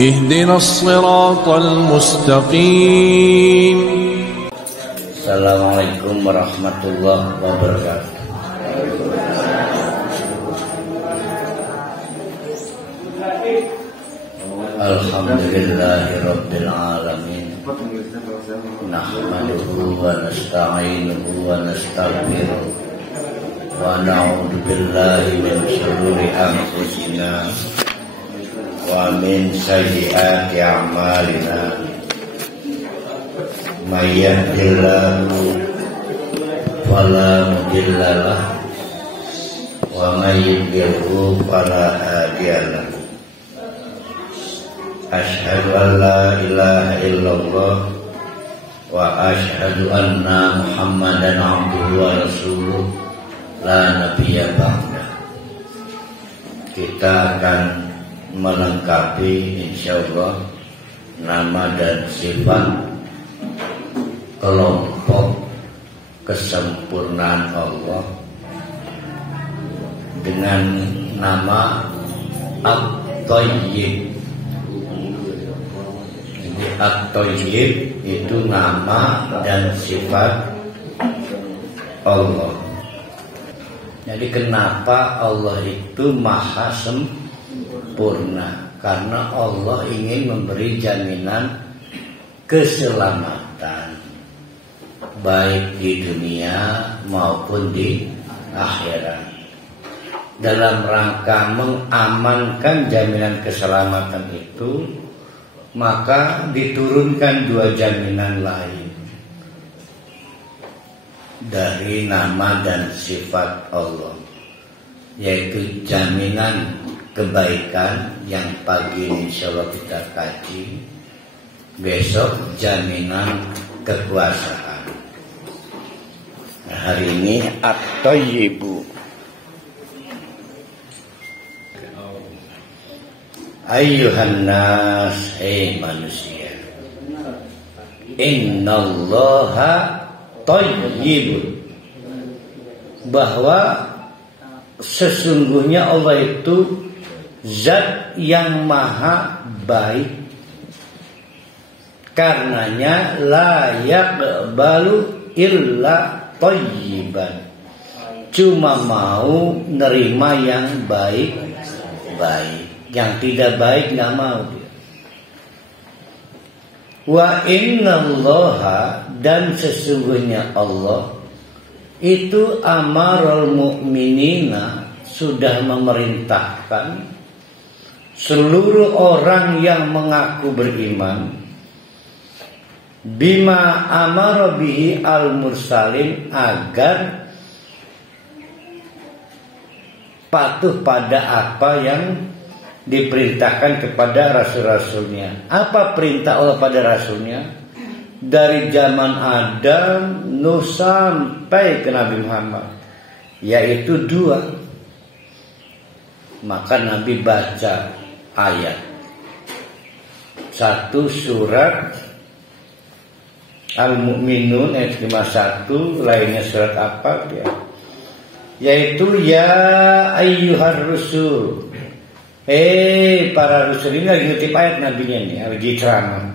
اهدنا الصراط المستقيم. Assalamualaikum warahmatullahi wabarakatuh. Alhamdulillahi rabbil alamin. Nahmaduhu wa nasta'inuhu wa nastaghfiruh wa na'udzu billahi min shururi anfusina wa min sayyiati a'malina. May yahdihillahu fala mudilla lahu wa may yudlilhu fala hadiya lahu. Asyhadu an la ilaha illallah wa asyhadu anna Muhammadan abduhu wa rasuluh la nabiyya ba'da. Kita akan melengkapi insyaallah nama dan sifat kelompok kesempurnaan Allah dengan nama At-Thayyib. At-Thayyib itu nama dan sifat Allah. Jadi kenapa Allah itu maha sempurna? Karena Allah ingin memberi jaminan keselamatan baik di dunia maupun di akhirat. Dalam rangka mengamankan jaminan keselamatan itu, maka diturunkan dua jaminan lain dari nama dan sifat Allah, yaitu jaminan kebaikan yang pagi ini insyaallah kita kaji, besok jaminan kekuasaan. Nah, hari ini At-Thayyibu. Ayyuhan nas, hei manusia, innallaha thayyibun, bahwa sesungguhnya Allah itu zat yang maha baik, karenanya la yaqbalu illa thayyiban, cuma mau nerima yang baik-baik. Yang tidak baik nggak mau dia. Wa innallaha, dan sesungguhnya Allah itu amarul mu'minina, sudah memerintahkan seluruh orang yang mengaku beriman, bima amara bihi al-mursalin, agar patuh pada apa yang diperintahkan kepada rasul-rasulnya. Apa perintah Allah pada rasulnya? Dari zaman Adam Nuh sampai ke Nabi Muhammad, yaitu dua. Maka Nabi baca ayat satu surat Al-Mu'minun ayat 51, lainnya surat apa dia? Yaitu ya ayyuhar rusul, para rasul ini lagi ngutip ayat nabinya nih, lagi ceramah.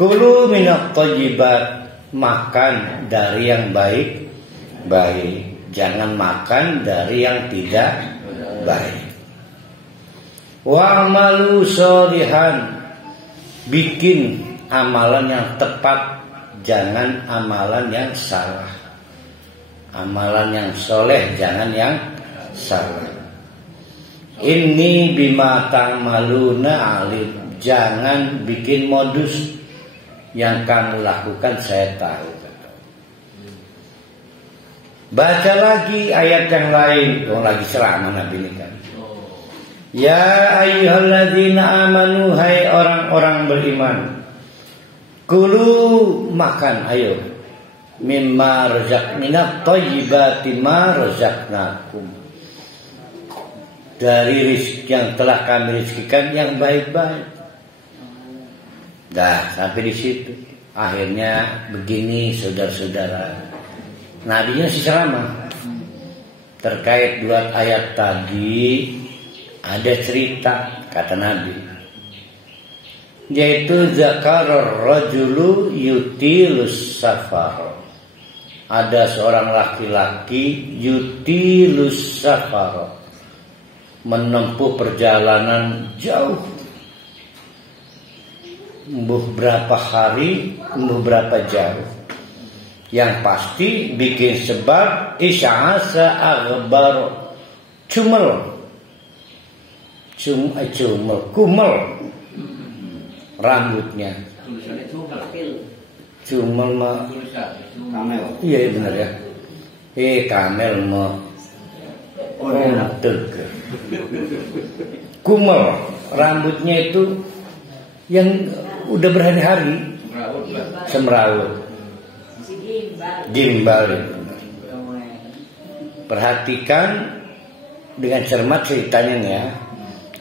Kulu minat thayyibat, makan dari yang baik, jangan makan dari yang tidak baik. Wa amalu sholihan, bikin amalan yang tepat, jangan amalan yang salah. Amalan yang soleh, jangan yang salah. Ini bima ta'maluna alim, jangan bikin modus, yang kamu lakukan saya tahu. Baca lagi ayat yang lain, lagi ceramah Nabi ini kan. Ya ayyuhalladzina amanu, hai orang-orang beriman, kulu makan, ayo, mimma razaqnina thayyibati ma razaqnakum, dari rizki yang telah kami rizkikan yang baik-baik. Dah sampai di situ. Akhirnya begini saudara-saudara, Nabinya si ceramah terkait dua ayat tadi. Ada cerita, kata Nabi, yaitu zakarar rajulu yutilus safar. Ada seorang laki-laki yutilus safar, menempuh perjalanan jauh, berapa hari, berapa jauh. Yang pasti bikin sebab isya'asa aghbar, kumel rambutnya. Cumel mah kamel. Iya benar ya. Kamel mah kumel rambutnya itu yang udah berhari-hari semrawut. Gimbal. Perhatikan dengan cermat ceritanya nih ya.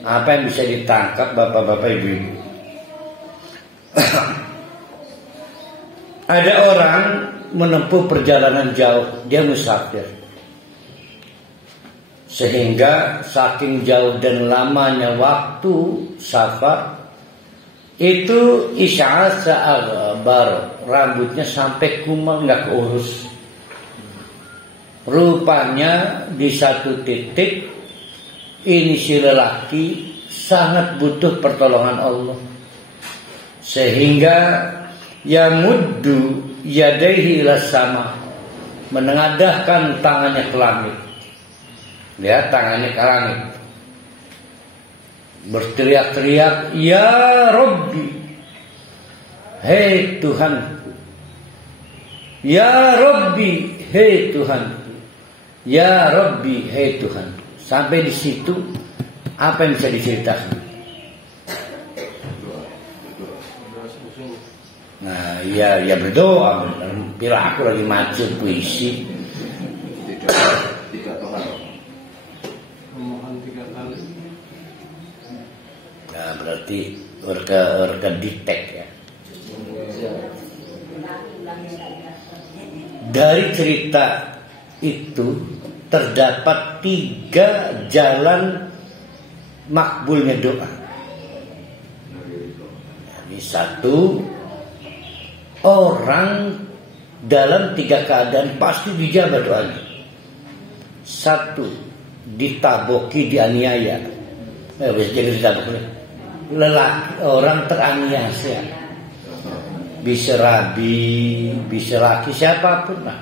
Apa yang bisa ditangkap bapak-bapak ibu-ibu. Ada orang menempuh perjalanan jauh, dia musafir. Sehingga saking jauh dan lamanya waktu safar, itu isya'asa aghbar, rambutnya sampai kumel, nggak keurus. Rupanya di satu titik ini si lelaki sangat butuh pertolongan Allah, sehingga yamuddu yadaihi ila sama, menengadahkan tangannya ke langit. Ya, tangannya ke langit. Berteriak-teriak, ya Rabbi, hei Tuhan, ya Rabbi, hei Tuhan, ya Rabbi, hei Tuhan. Sampai di situ apa yang bisa diceritakan? Nah, ya berdoa. Bila aku lagi macet puisi. Nah, berarti orga ditek ya. Dari cerita itu terdapat 3 jalan makbulnya doa. Ini satu, orang dalam 3 keadaan pasti dijabah doanya. 1, ditaboki, dianiaya. Bisa jadi ditaboki. Lelaki, orang teraniaya, bisa rabi, bisa laki, siapapun lah.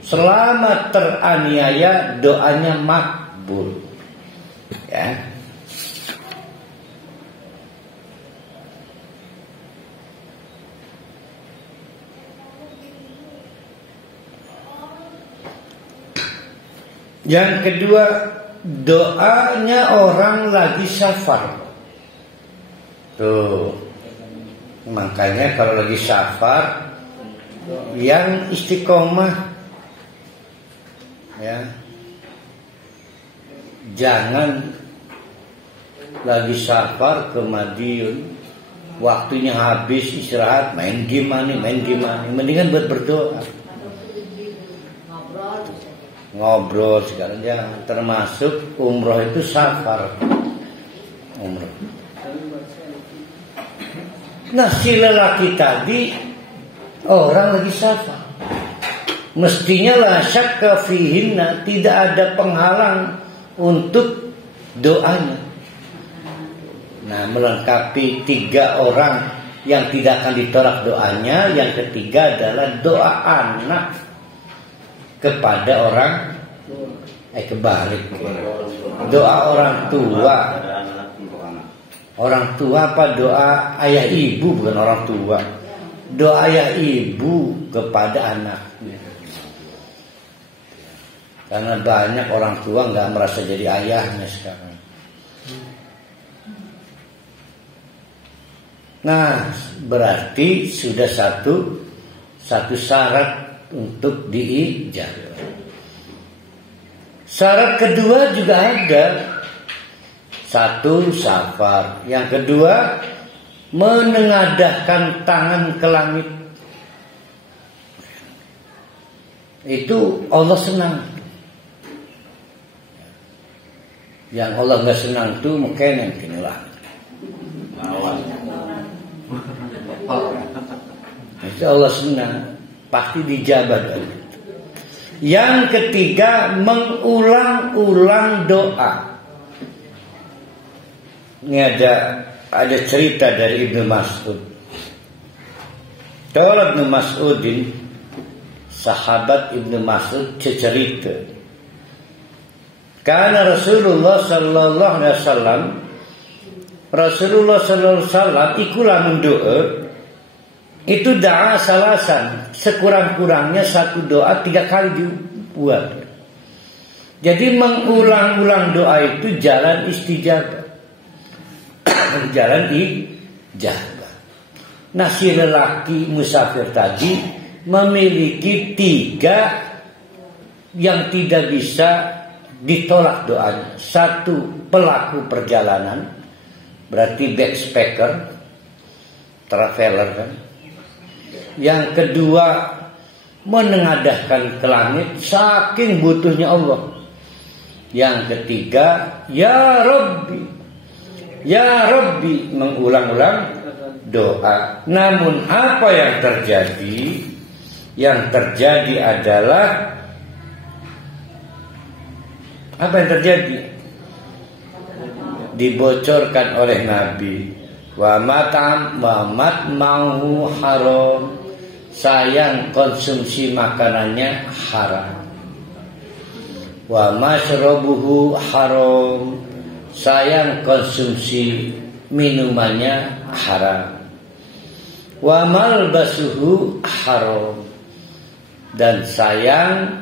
Selama teraniaya doanya makbul. Ya. Yang kedua, doanya orang lagi safar. Tuh. Makanya kalau lagi safar, yang istiqomah, ya, jangan lagi safar ke Madiun, waktunya habis istirahat, main gimana, mendingan buat berdoa, ngobrol sekarang jangan. Termasuk umroh itu safar, umroh. Nah, si lelaki tadi orang lagi safar, mestinya la syakka fihinna, tidak ada penghalang untuk doanya. Nah, melengkapi 3 orang yang tidak akan ditolak doanya. Yang ketiga adalah doa anak kepada orang kebalik. Doa orang tua. Orang tua apa doa ayah ibu, bukan orang tua. Doa ayah ibu kepada anaknya. Karena banyak orang tua nggak merasa jadi ayahnya sekarang. Nah, berarti sudah satu syarat untuk diijabah. Syarat kedua juga ada. 1, safar. Yang kedua, menengadahkan tangan ke langit. Itu Allah senang. Yang Allah nggak senang tuh mungkin yang kinilah. pasti Allah senang, pasti dijabah doa itu. Yang ketiga, mengulang-ulang doa. Ini ada cerita dari Ibnu Mas'ud. Kalau Ibnu Mas'udin, sahabat Ibnu Mas'ud cerita, karena Rasulullah sallallahu alaihi wasallam ikulah mendoa itu doa salasan, sekurang-kurangnya satu doa 3 kali dibuat. Jadi mengulang-ulang doa itu jalan istijabah. Jalan ijabah. Nah, si lelaki musafir tadi memiliki 3 yang tidak bisa ditolak doanya. 1, pelaku perjalanan, berarti backpacker, traveler kan. Yang kedua, menengadahkan ke langit saking butuhnya Allah. Yang ketiga, ya Rabbi, mengulang-ulang doa. Namun apa yang terjadi? Yang terjadi adalah apa yang terjadi? Dibocorkan oleh Nabi, wa mat'amahu haram, sayang konsumsi makanannya haram. Wa masyrabuhu haram, sayang konsumsi minumannya haram. Wa malbasuhu haram, dan sayang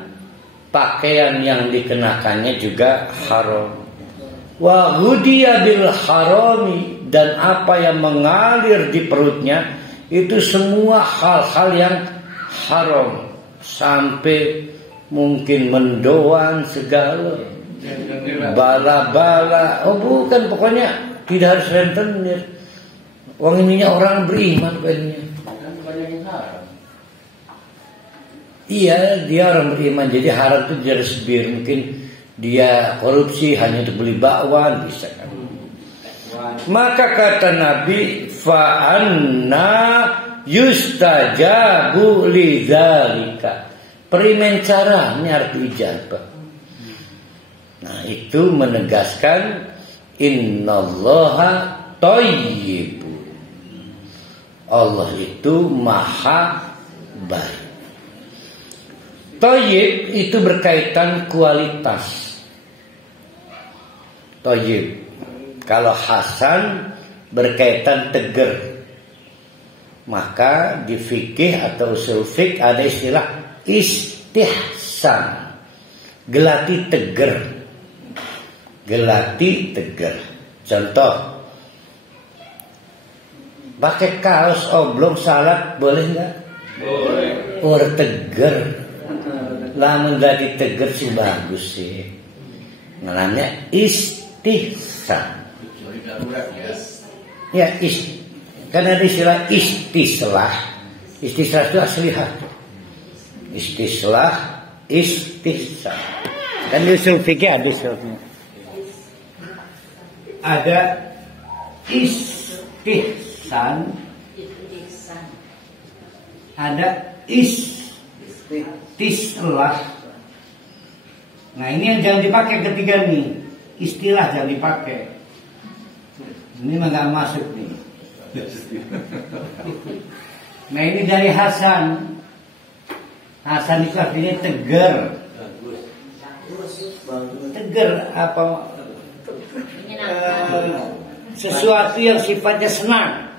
pakaian yang dikenakannya juga haram. Wa ghudiya bil harami, dan apa yang mengalir di perutnya itu semua hal-hal yang haram, sampai mungkin mendoan segala, bala-bala. Oh bukan, pokoknya tidak harus rentenir. Wong ininya orang beriman kayaknya. Iya, dia orang beriman, jadi haram itu jadi sebir. Mungkin dia korupsi hanya untuk beli bakwan, bisa kan. Maka kata Nabi, fa anna yustajabu lidzalika, perimen caranya arti ijabah. Nah, itu menegaskan innallaha thayyib, Allah itu maha baik. Thayyib itu berkaitan kualitas. Thayyib, kalau hasan berkaitan teger. Maka di fikih atau usul fikih ada istilah istihsan, gelati teger. Gelati teger. Contoh, pakai kaos oblong salat boleh nggak? Boleh. Orang teger. Lamun jadi teger sih bagus sih. Namanya istihsan. Ya, karena ada istilah istislah. Istislah itu aslihat. Istislah, istihsan. Kan di usul fikih ada istilah. Ada istihsan, ada istislah. Nah, ini yang jangan dipakai ketiga nih. Istilah jangan dipakai. Ini mah gak masuk nih. Nah, ini dari Hasan. Hasan itu artinya teger. Teger apa? Sesuatu yang sifatnya senang.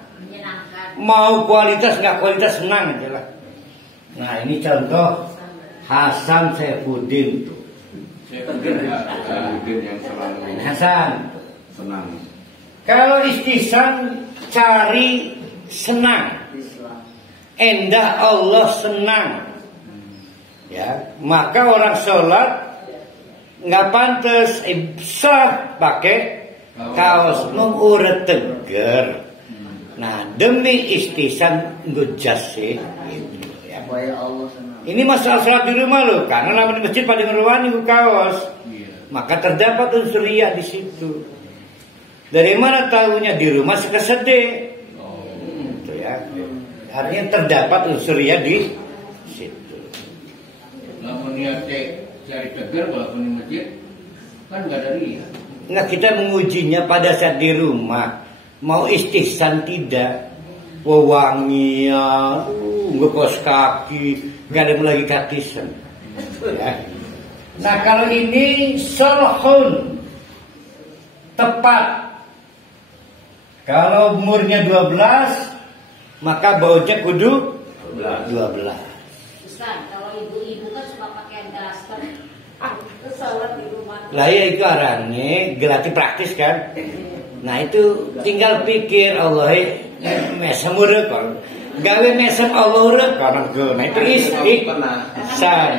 Mau kualitas nggak kualitas, senang aja lah. Nah, ini contoh Hasan Saifuddin tuh. Hasan senang. Kalau istihsan cari senang, endah Allah senang. Ya, maka orang sholat nggak pantas sah pakai kaos mengurat teger. Nah, demi istihsan ngujas sih. Gitu, ya. Ini masalah sholat di rumah loh, karena lama di masjid pada ngeruani kaos, maka terdapat unsur riya di situ. Dari mana tahunya? Di rumah suka sedih. Gitu ya. Artinya terdapat unsur ria di situ. Namun niatnya cari tegar walaupun di masjid kan nggak ada ria. Nah, kita mengujinya pada saat di rumah. Mau istihsan tidak? Wewangian, ngekos kaki, nggak ada lagi katisan. Ya. Nah, kalau ini solhun, tepat. Kalau umurnya 12, maka baunya kudu 12. Ustaz, kalau ibu-ibu kan suka pakai daster. Terus sholat di rumah. Lah ya itu arahnya gelatih praktis kan. Nah itu tinggal pikir Allah mesem urekon. Gawe mesem Allah urekon. Nah itu istihsan.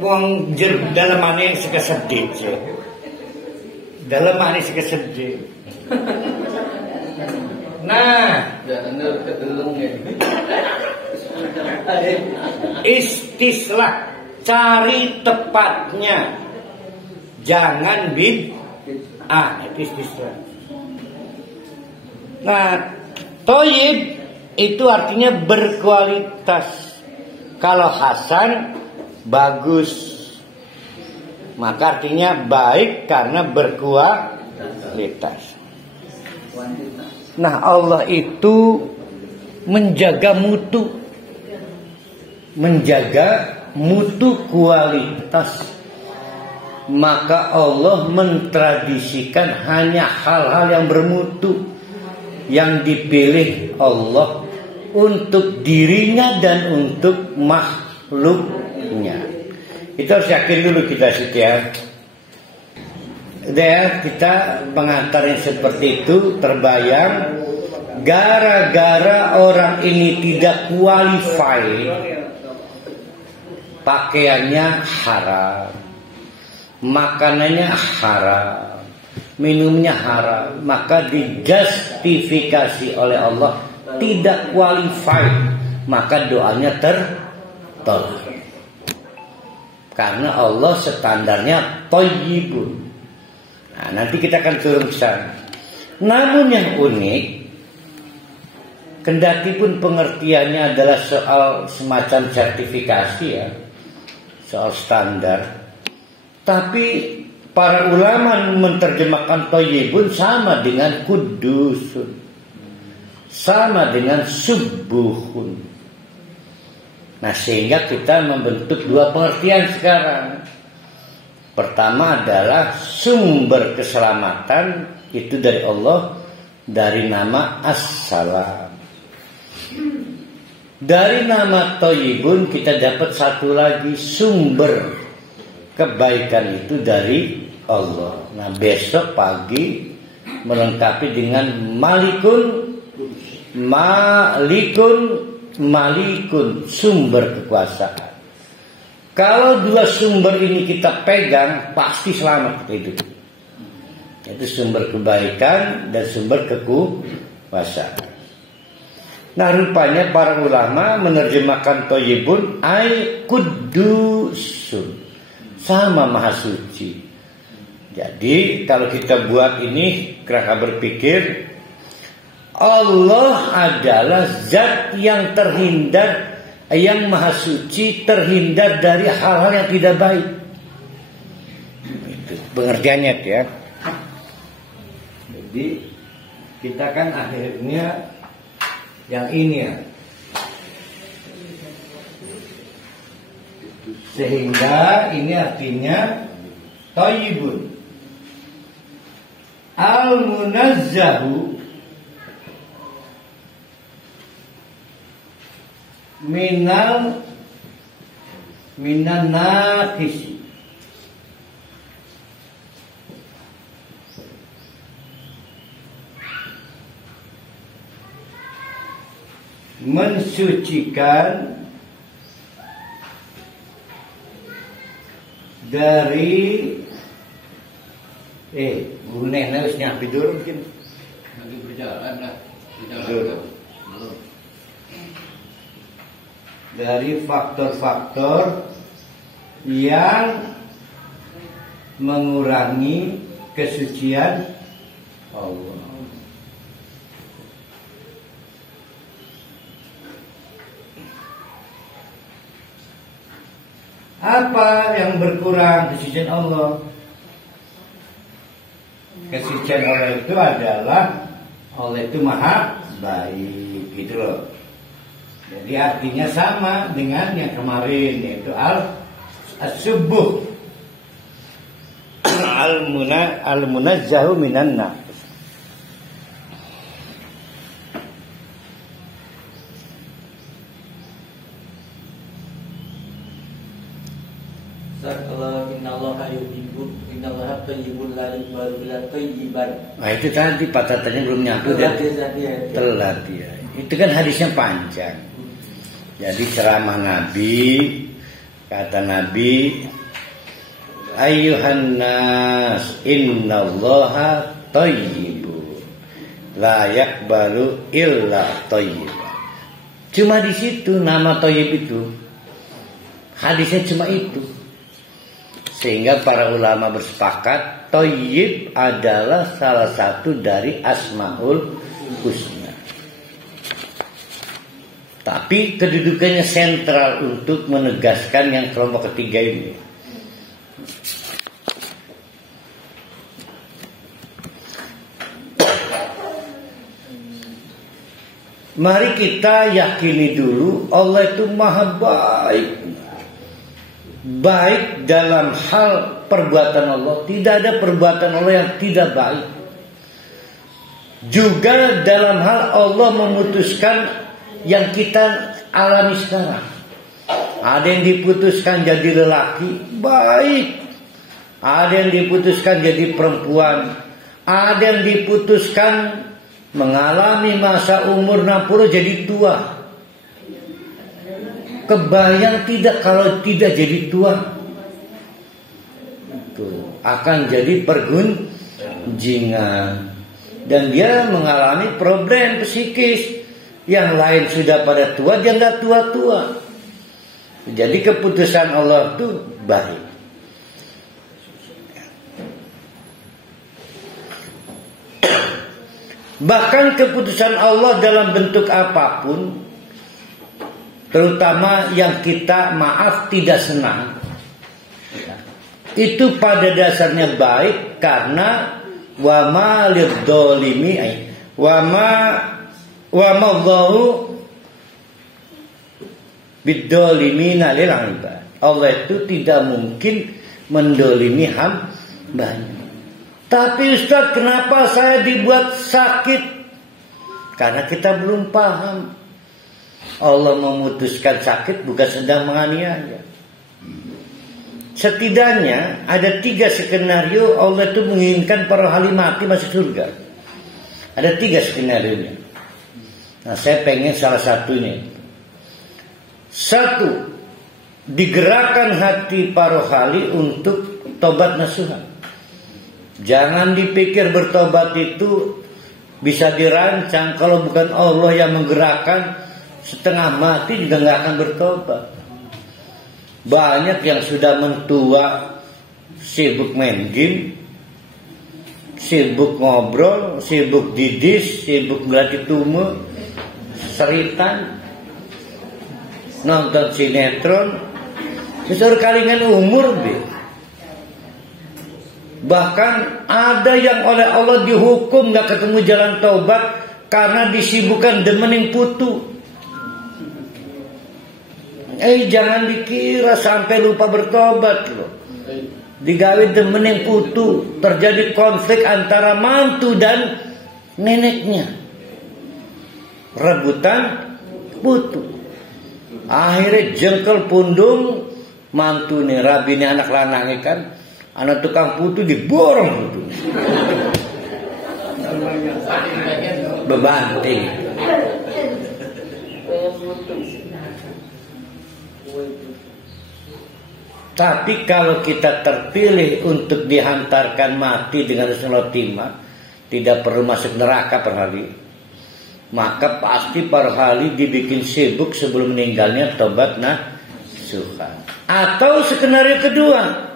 Wong dalemane sekesedhik sih. Dalemane sekesedhik. Nah, istislah, cari tepatnya, jangan bid'ah. Itu istislah. Nah, thayyib itu artinya berkualitas. Kalau hasan bagus, maka artinya baik karena berkualitas. Nah, Allah itu menjaga mutu kualitas. Maka Allah mentradisikan hanya hal-hal yang bermutu, yang dipilih Allah untuk dirinya dan untuk makhluknya. Itu harus yakin dulu kita setia. Kita pengantar yang seperti itu terbayang gara-gara orang ini tidak qualified, pakaiannya haram, makanannya haram, minumnya haram, maka dijustifikasi oleh Allah tidak qualified, maka doanya tertolak. Karena Allah standarnya thayyibun. Nah, nanti kita akan turun ke sana. Namun yang unik, kendati pun pengertiannya adalah soal semacam sertifikasi ya, soal standar, tapi para ulama menerjemahkan thayyibun sama dengan kudusun, sama dengan subuhun. Nah, sehingga kita membentuk dua pengertian sekarang. Pertama adalah sumber keselamatan itu dari Allah, dari nama As-Salam. Dari nama Thayyibun kita dapat satu lagi sumber kebaikan itu dari Allah. Nah, besok pagi melengkapi dengan Malikun, sumber kekuasaan. Kalau dua sumber ini kita pegang, pasti selamat kita hidup. Itu sumber kebaikan dan sumber kekuasaan. Nah, rupanya para ulama menerjemahkan thayyibun ay kudusun, sama maha suci. Jadi kalau kita buat ini kerangka berpikir, Allah adalah zat yang terhindar, yang maha suci, terhindar dari hal-hal yang tidak baik. Itu pengertiannya ya. Jadi kita kan akhirnya yang ini ya. Sehingga ini artinya thayyibun al-munazzahu minan naqis, mensucikan dari Bu Nena harus nyampe dulu mungkin Lagi berjalan lah. dari faktor-faktor yang mengurangi kesucian Allah. Apa yang berkurang kesucian Allah? Kesucian Allah itu adalah Allah itu maha baik, gitu loh. Jadi artinya sama dengan yang kemarin, yaitu al-subuh, al-munazzahu minan naqs. Nah itu tadi patatannya belum nyatu dan telat ya. Itu kan hadisnya panjang. Jadi ceramah Nabi, kata Nabi, ayyuhan nas innallaha thayyibun la yaqbalu illa thayyiban. Cuma di situ nama thayyib itu. Hadisnya cuma itu. Sehingga para ulama bersepakat thayyib adalah salah satu dari Asmaul Husna. Tapi kedudukannya sentral untuk menegaskan yang kelompok ketiga ini. Mari kita yakini dulu Allah itu maha baik. Baik dalam hal perbuatan Allah. Tidak ada perbuatan Allah yang tidak baik. Juga dalam hal Allah memutuskan yang kita alami sekarang. Ada yang diputuskan jadi lelaki, baik. Ada yang diputuskan jadi perempuan. Ada yang diputuskan mengalami masa umur 60 jadi tua. Kebayang tidak kalau tidak jadi tua? Tuh, akan jadi pergunjingan. Dan dia mengalami problem psikis. Yang lain sudah pada tua, dia nggak tua-tua. Jadi keputusan Allah itu baik. Bahkan keputusan Allah dalam bentuk apapun, terutama yang kita maaf tidak senang, itu pada dasarnya baik karena wa ma lidzalimi wa ma'allahu bidzalimina lil ibad. Allah itu tidak mungkin mendolimi hambanya. Tapi Ustaz, kenapa saya dibuat sakit? Karena kita belum paham. Allah memutuskan sakit bukan sedang menganiaya. Setidaknya ada 3 skenario Allah itu menginginkan para ahli mati masuk surga. Ada 3 skenario-nya. Nah, saya pengen salah satunya. 1, digerakkan hati para ahli untuk tobat nasuha. Jangan dipikir bertobat itu bisa dirancang. Kalau bukan Allah yang menggerakkan, setengah mati juga nggak akan bertobat. Banyak yang sudah mentua, sibuk main game, sibuk ngobrol, sibuk didis, sibuk ngelatih tume, seritan, nonton sinetron, besar kalingan umur be. Bahkan ada yang oleh Allah dihukum gak ketemu jalan taubat karena disibukkan demenin putu. Jangan dikira sampai lupa bertobat loh. Digawe demenin putu, terjadi konflik antara mantu dan neneknya, rebutan putu. Akhirnya jengkel pundung mantu nih, rabine anak lanang kan. Anak tukang putu diborong putu. Bebanting. Tapi kalau kita terpilih untuk dihantarkan mati dengan husnul khotimah, tidak perlu masuk neraka per hari, maka pasti per hari dibikin sibuk sebelum meninggalnya tobat nasuha. Atau skenario kedua,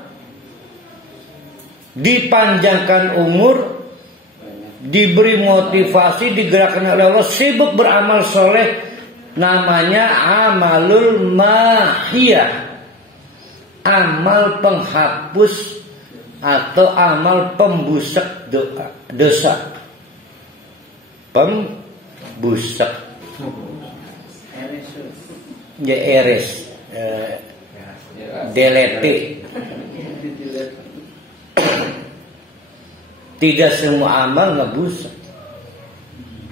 dipanjangkan umur, diberi motivasi, digerakkan oleh Allah, sibuk beramal soleh, namanya amalul mahiyah. amal penghapus atau amal pembusak dosa. Pembusak. Ya eres. Delete. Tidak semua amal ngebusak.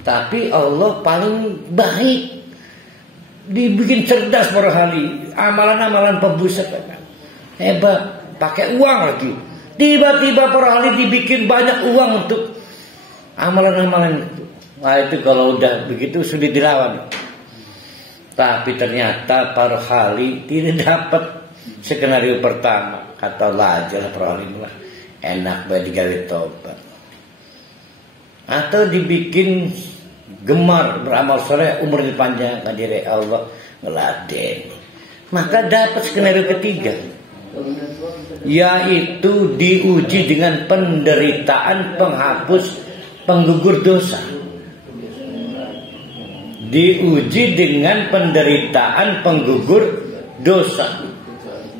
Tapi Allah paling baik. Dibikin cerdas para ahli. Amalan-amalan pembusak. Hebat. Pakai uang lagi. Tiba-tiba para ahli dibikin banyak uang untuk amalan-amalan itu. Nah itu kalau udah begitu sulit dilawan. Tapi ternyata para ahli tidak dapat skenario pertama. Kata Allah aja lah para ahli lah. Enak banget digawe tobat. Atau dibikin gemar beramal soleh, umurnya panjang, kadire Allah ngeladen. Maka dapat skenario ketiga, yaitu diuji dengan penderitaan penghapus penggugur dosa. Diuji dengan penderitaan penggugur dosa.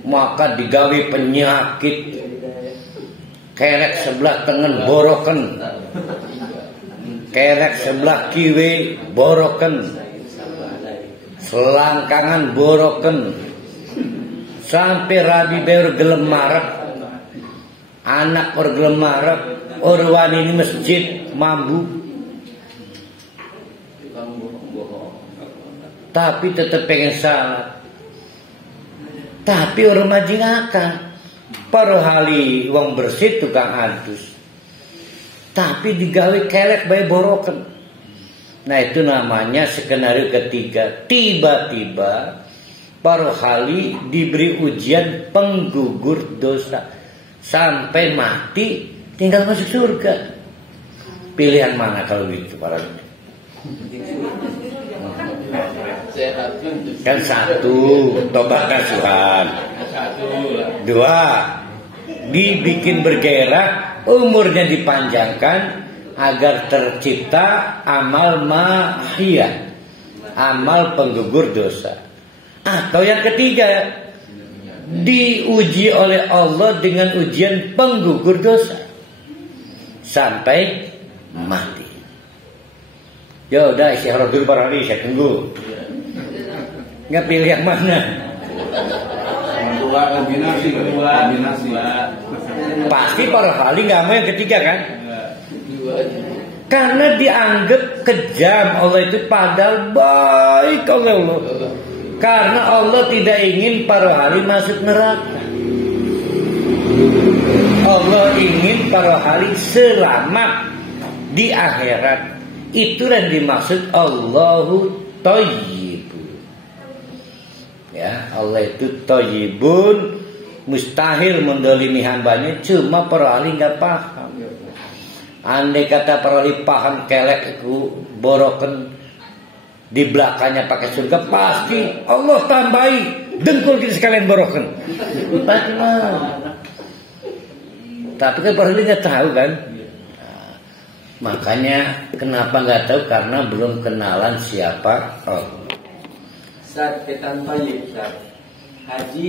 Maka digawe penyakit, kerek sebelah tengen boroken, kerek sebelah kiwe boroken, selangkangan boroken, sampai rabi baru gelem marep, anak bergelem marep, orang ini masjid mambu, tapi tetap pengen salat, tapi orang majing akan. Para hali wong bersih tukang adus, tapi digawe kelek bae boroken. Nah itu namanya skenario ketiga. Tiba-tiba para hali diberi ujian penggugur dosa sampai mati tinggal masuk surga. Pilihan mana kalau gitu para hali? Kan satu tobat kasuhan, dua dibikin bergairah, umurnya dipanjangkan agar tercipta amal mahiyah, amal penggugur dosa. Atau yang ketiga, diuji oleh Allah dengan ujian penggugur dosa sampai mati. Ya udah istighfar dulu para ahli, saya tunggu. Nggak pilih yang mana? Kombinasi. Pasti para ahli nggak mau yang ketiga kan? Karena dianggap kejam. Allah itu padahal baik oleh Allah. Karena Allah tidak ingin para ahli masuk neraka. Allah ingin para ahli selamat di akhirat. Itulah yang dimaksud Allahu Thayyibun. Ya, Allah itu Thayyibun, mustahil mendolimi hambanya. Cuma para ahli nggak paham. Andai kata para ahli paham, kelek itu boroken di belakangnya pakai surga, pasti Allah tambahi dengkul kita sekalian boroken. Tapi kan para ahli nggak tahu kan. Makanya kenapa nggak tahu? Karena belum kenalan siapa Allah. Saat kita tanya, haji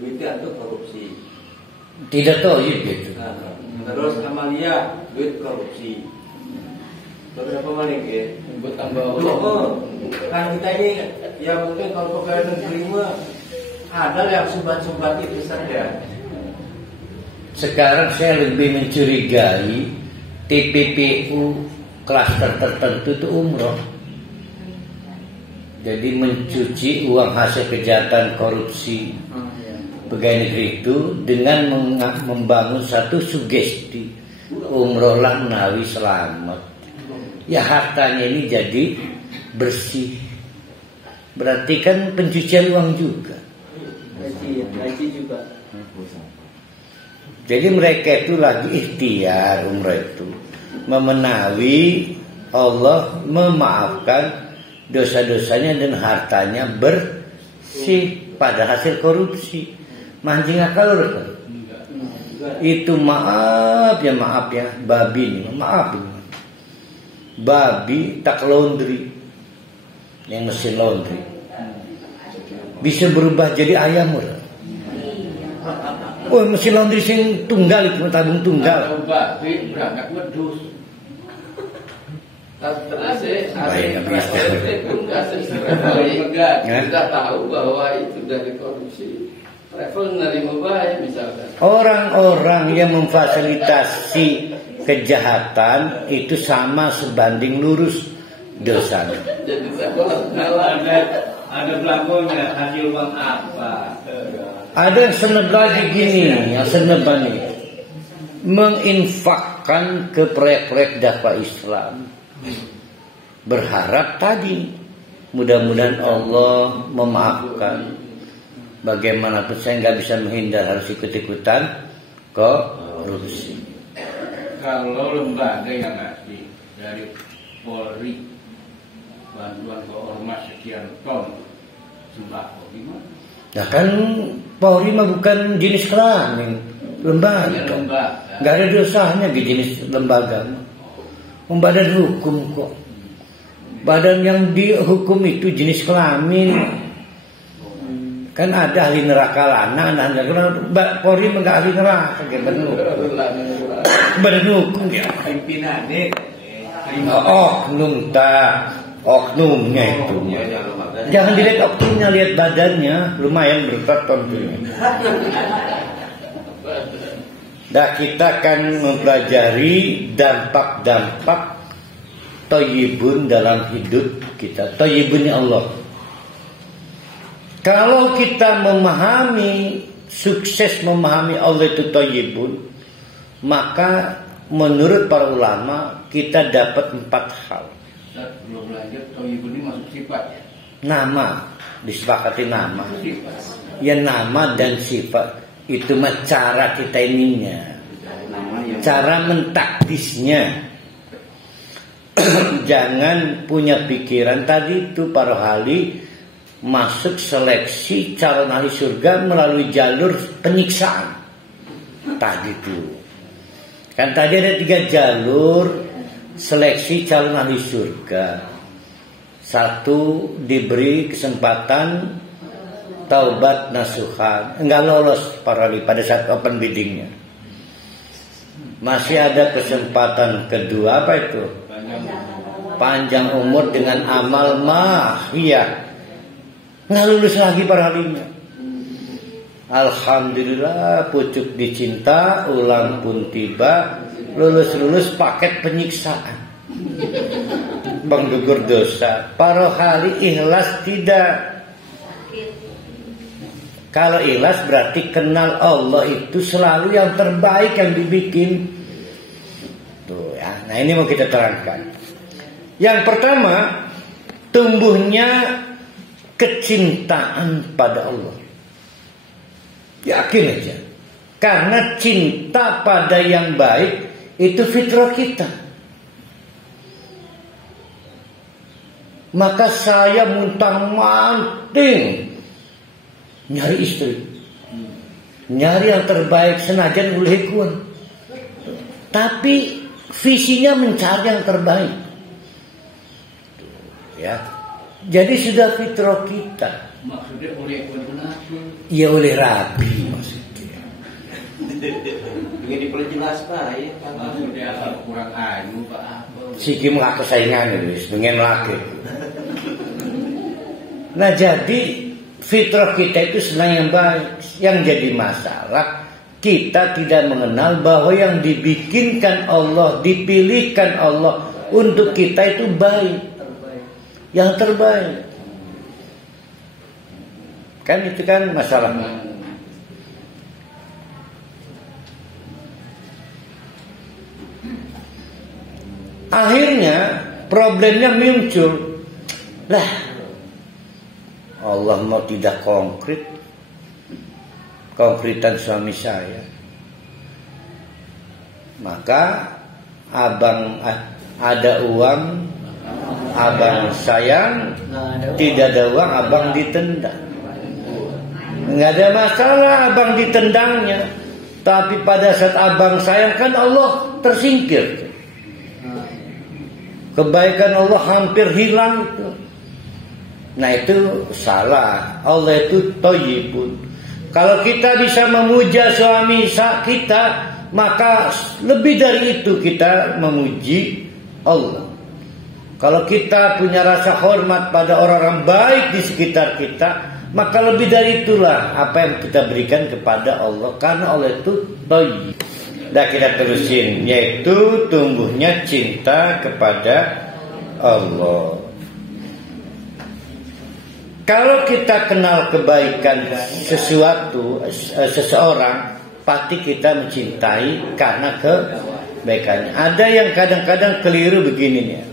duitnya untuk korupsi. Tidak tahu gitu. Terus amalia duit korupsi. Beberapa maling ya? Bertambah. Kan kita ini ya mungkin kalau pegawai negeri mah ada yang sumbat-sumbat itu saja. Sekarang saya lebih mencurigai TPPU klaster tertentu itu umroh. Jadi mencuci uang hasil kejahatan korupsi pegawai negeri itu dengan membangun satu sugesti, umrohlah menawi selamat. Ya hartanya ini jadi bersih. Berarti kan pencucian uang juga. Haji juga. Jadi mereka itu lagi ikhtiar umrah itu memenawi Allah memaafkan dosa-dosanya dan hartanya bersih pada hasil korupsi. Mancing akal kan? Itu maaf ya babi nih, maaf ini. Babi tak laundry, yang mesin laundry bisa berubah jadi ayam. Oh, mesin laundry sing tunggal itu tabung tunggal. Coba berangkat wedhus. Terus kita tahu bahwa itu dari korupsi. Travel menerima baik misalkan. Orang-orang yang memfasilitasi kejahatan itu sama sebanding lurus dosanya. Jadi Kalau ada pelakunya hasil uang apa? Ada yang seneb lagi gini, yang seneb nih, menginfakkan ke proyek-proyek dakwah Islam, berharap tadi mudah-mudahan Allah memaafkan. Bagaimanapun saya nggak bisa menghindar harus ikut-ikutan korupsi. Kalau lembaga yang ngasih dari Polri bantuan ke ormas sekian ton sembako gimana? Nah kan Polri mah bukan jenis kelamin, lembaga. Nggak ada dosanya di jenis lembaga. Badan hukum kok. Badan yang dihukum itu jenis kelamin. Kan ada ahli neraka lana, Polri mah nggak ahli neraka, badan hukum ya. Pimpinannya oknumnya itu. Jangan dilihat oknumnya, lihat badannya, lumayan berat tentunya. Nah, kita akan mempelajari dampak-dampak thayyibun dalam hidup kita. Thayyibunnya Allah. Kalau kita memahami, sukses memahami Allah itu thayyibun, maka menurut para ulama kita dapat 4 hal. Belum lanjut, thayyibun ini masuk sifat ya? Nama, disepakati nama. Ya nama dan sifat itu mah cara kita ininya, cara mentakdisnya. Jangan punya pikiran tadi itu para ahli masuk seleksi calon ahli surga melalui jalur penyiksaan. Tadi itu kan tadi ada 3 jalur seleksi calon ahli surga. 1 diberi kesempatan taubat nasuhan, enggak lolos para ahli pada saat open biddingnya. Masih ada kesempatan kedua, apa itu? Panjang umur dengan amal mahiyah. Nggak lulus lagi para ahlinya. Alhamdulillah pucuk dicinta, ulang pun tiba, lulus paket penyiksaan. Bang gugur dosa. Para ahli ikhlas tidak. Kalau ikhlas berarti kenal Allah itu selalu yang terbaik yang dibikin. Tuh ya. Nah ini mau kita terangkan. Yang pertama, tumbuhnya kecintaan pada Allah. Yakin aja. Karena cinta pada yang baik itu fitrah kita. Maka saya muntang-manting nyari istri, nyari yang terbaik senajan ulhikun, tapi visinya mencari yang terbaik. Ya, jadi sudah fitrah kita. Maksudnya ulhikun kenapa? Ya oleh Rabi maksudnya. Ingin diperjelas Pak, ya Pak. Maksudnya kurang anu Pak apa? Siki mengaku saingan wis pengen laki. Nah jadi fitrah kita itu senang yang baik. Yang jadi masalah kita tidak mengenal bahwa yang dibikinkan Allah, dipilihkan Allah untuk kita itu baik, yang terbaik. Kan itu kan masalah. Akhirnya problemnya muncul. Lah, Allah mau tidak konkretan suami saya. Maka abang ada uang, abang sayang, tidak ada uang, abang ditendang. Nggak ada masalah abang ditendangnya, tapi pada saat abang sayang kan Allah tersingkir. Kebaikan Allah hampir hilang itu. Nah itu salah. Allah itu thayyibun. Kalau kita bisa memuja suami kita, maka lebih dari itu kita memuji Allah. Kalau kita punya rasa hormat pada orang-orang baik di sekitar kita, maka lebih dari itulah apa yang kita berikan kepada Allah. Karena Allah itu thayyib. Nah, kita terusin, yaitu tumbuhnya cinta kepada Allah. Kalau kita kenal kebaikan seseorang, pasti kita mencintai karena kebaikannya. Ada yang kadang-kadang keliru begini nih.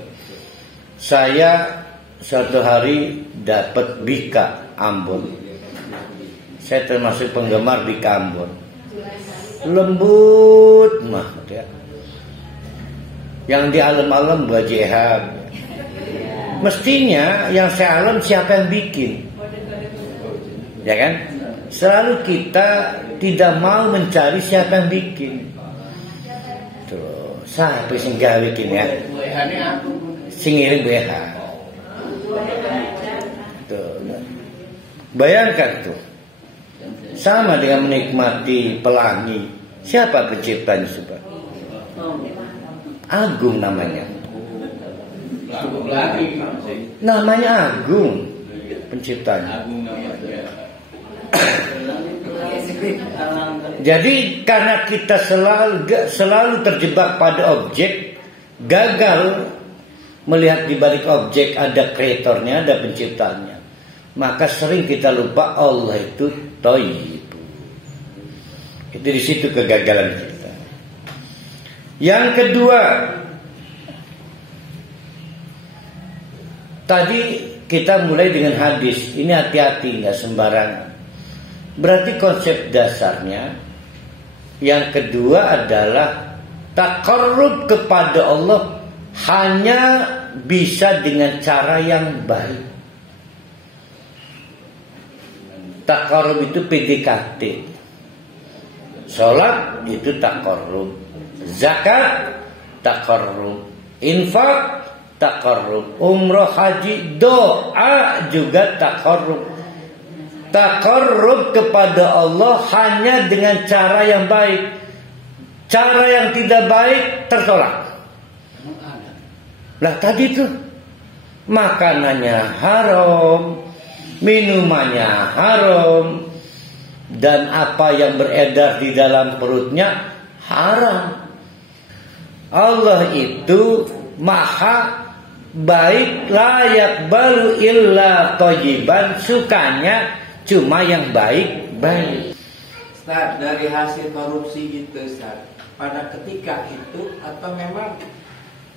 Saya suatu hari dapat Bika Ambon. Saya termasuk penggemar Bika Ambon. Lembut mah ya. Yang di alam-alam bajehab. Mestinya yang saya alam siapa yang bikin? Ya kan? Selalu kita tidak mau mencari siapa yang bikin. Tuh, siapa sing gawe bikin ya? Sing ngirim BH. Tuh. Bayangkan tuh. Sama dengan menikmati pelangi. Siapa penciptanya coba? Agung namanya. Namanya Agung penciptanya. Jadi karena kita selalu terjebak pada objek, gagal melihat di balik objek ada kreatornya, ada penciptanya. Maka sering kita lupa Allah itu thayyib. Itu di situ kegagalan kita. Yang kedua, tadi kita mulai dengan hadis. Ini hati-hati, nggak sembarangan. Berarti konsep dasarnya yang kedua adalah taqarrub kepada Allah hanya bisa dengan cara yang baik. Taqarrub itu PDKT. Salat itu taqarrub. Zakat taqarrub. Infak taqarrub. Umrah haji doa juga taqarrub. Taqarrub kepada Allah hanya dengan cara yang baik. Cara yang tidak baik tertolak. Lah tadi tuh makanannya haram, minumannya haram, dan apa yang beredar di dalam perutnya haram. Allah itu maha baik, layak balu illa thayyiban, sukanya cuma yang baik-baik. Ustaz, dari hasil korupsi itu Ustaz, pada ketika itu atau memang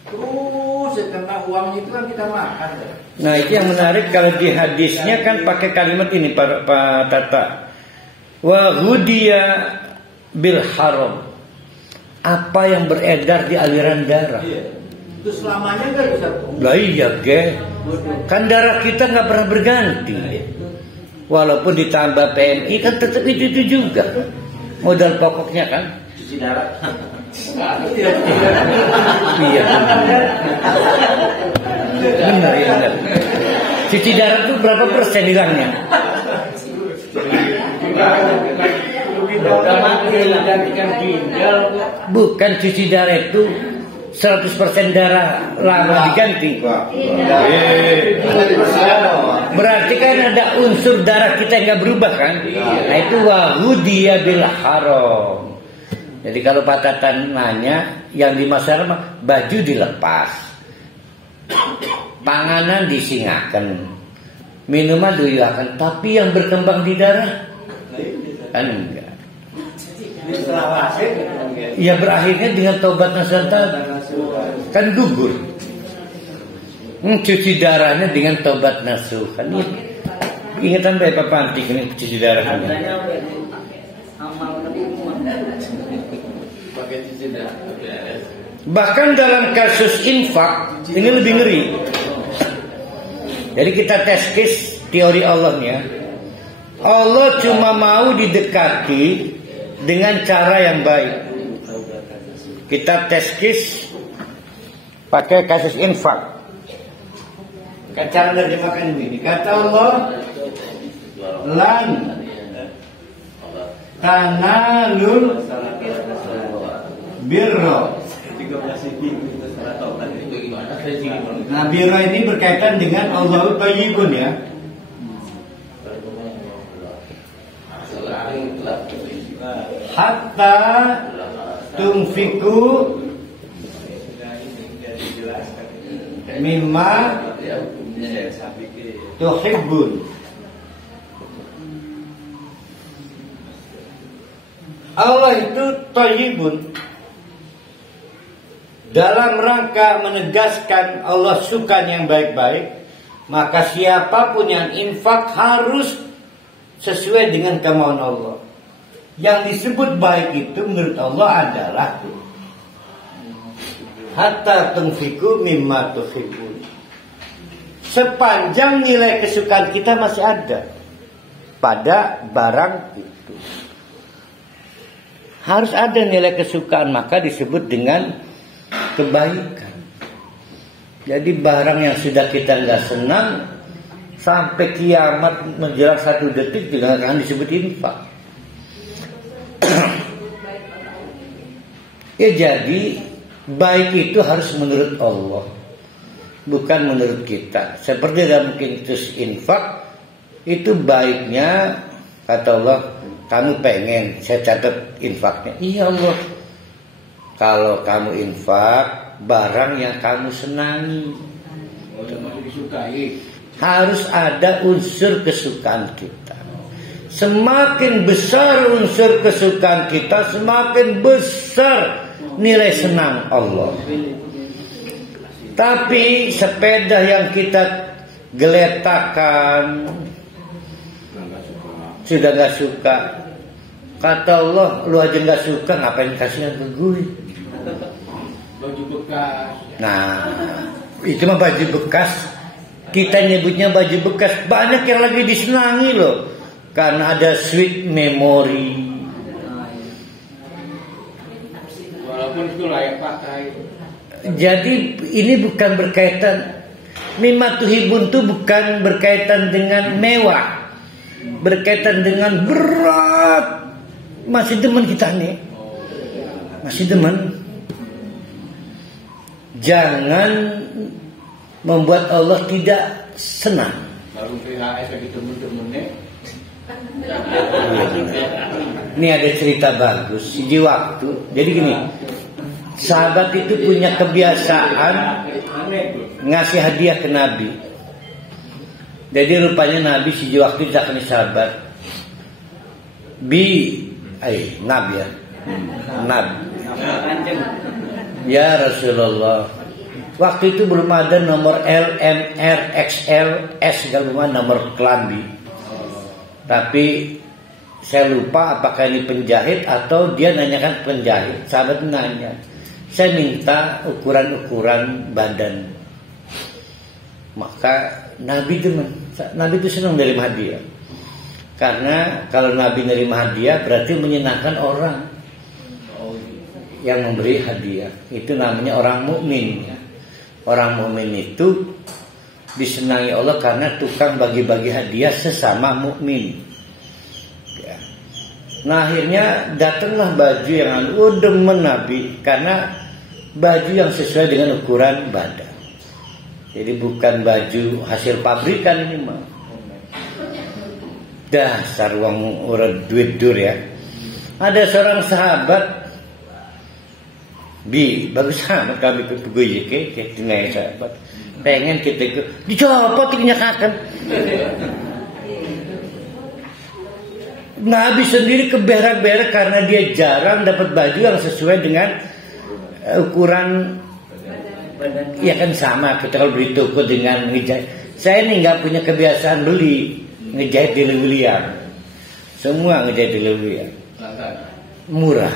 terus karena uang itu kan kita makan ya? Nah itu yang menarik, kalau di hadisnya kan pakai kalimat ini Pak Tata, wa hudiya bil haram, apa yang beredar di aliran darah. Iya. Itu selamanya nggak bisa. Lah iya ge, kan darah kita nggak pernah berganti. Walaupun ditambah PMI kan tetap itu juga modal pokoknya kan. Cuci darah. Iya benar ya benar. Cuci darah itu berapa persen hilangnya? Bukan, cuci darah itu 100% darah lama diganti. Berarti kan ada unsur darah kita yang nggak berubah kan? Nah itu wahudiya bil haram. Jadi kalau Pak Tatan nanya, yang di masyarakat baju dilepas, panganan disingakan, minuman diuyakan, tapi yang berkembang di darah kan enggak. Ya berakhirnya dengan tobat nasuhan kan gugur. Cuci darahnya dengan tobat nasuhan. Ingatan baik Pak Pantik ini cuci darahnya. Bahkan dalam kasus infak ini lebih ngeri. Jadi kita test case teori Allahnya. Allah cuma mau didekati dengan cara yang baik. Kita test case pakai kasus infak. Cara nerjemahkan ini. Kata Allah, lan tanalul birro. Nah, birro ini berkaitan dengan Allahu Thayyibun ya. Hatta tunfiku mimma tuhibbun. Allah itu Thayyibun. Dalam rangka menegaskan Allah suka yang baik-baik, maka siapapun yang infak harus sesuai dengan kemauan Allah. Yang disebut baik itu menurut Allah adalah hatta tunfiku mimma tuhibbun. Sepanjang nilai kesukaan kita masih ada pada barang itu, harus ada nilai kesukaan, maka disebut dengan kebaikan. Jadi barang yang sudah kita nggak senang sampai kiamat menjelang 1 detik tidak akan disebut infak. Ya, jadi baik itu harus menurut Allah, bukan menurut kita. Seperti dalam kitus infak itu baiknya kata Allah, kamu pengen saya catat infaknya. Iya Allah, kalau kamu infak barang yang kamu senangi, harus ada unsur kesukaan kita. Semakin besar unsur kesukaan kita, semakin besar nilai senang Allah. Tapi sepeda yang kita geletakkan sudah gak suka, kata Allah, lu aja gak suka ngapain kasihnya ke gue. Baju bekas. Nah, itu mah baju bekas. Kita nyebutnya baju bekas. Banyak yang lagi disenangi loh, karena ada sweet memory. Walaupun itu layak pakai. Jadi ini bukan berkaitan, mimma tuhibun itu bukan berkaitan dengan mewah, berkaitan dengan berat. Masih demen kita nih, masih demen. Jangan membuat Allah tidak senang. Baru PHS lagi temen-temennya. Ini ada cerita bagus di waktu. Jadi gini, sahabat itu punya kebiasaan ngasih hadiah ke Nabi. Jadi rupanya Nabi si waktu tidak punya sahabat. Nabi ya. Nabi. Ya Rasulullah. Waktu itu belum ada nomor L, M, R, XL, S segala macam nomor kelambi. Tapi saya lupa apakah ini penjahit atau dia nanyakan penjahit. Sahabat nanya, saya minta ukuran-ukuran badan. Maka Nabi itu senang menerima hadiah. Karena kalau Nabi menerima hadiah berarti menyenangkan orang yang memberi hadiah. Itu namanya orang mukmin. Orang mukmin itu disenangi Allah karena tukang bagi-bagi hadiah sesama mukmin. Ya. Nah akhirnya datanglah baju yang demen Nabi karena baju yang sesuai dengan ukuran badan. Jadi bukan baju hasil pabrikan ini mah. Dasar uang urut duit dur ya. Ada seorang sahabat bagus amat kami gue ke tinggal sahabat. Pengen kita dicopot dinyakakan. Nabi sendiri keberak-berak karena dia jarang dapat baju yang sesuai dengan ukuran badan. Ya kan sama kita kalau beli toko dengan ngejahit. Saya ini nggak punya kebiasaan beli ngejahit di Lewilian. Semua ngejahit di Lewilian. Murah.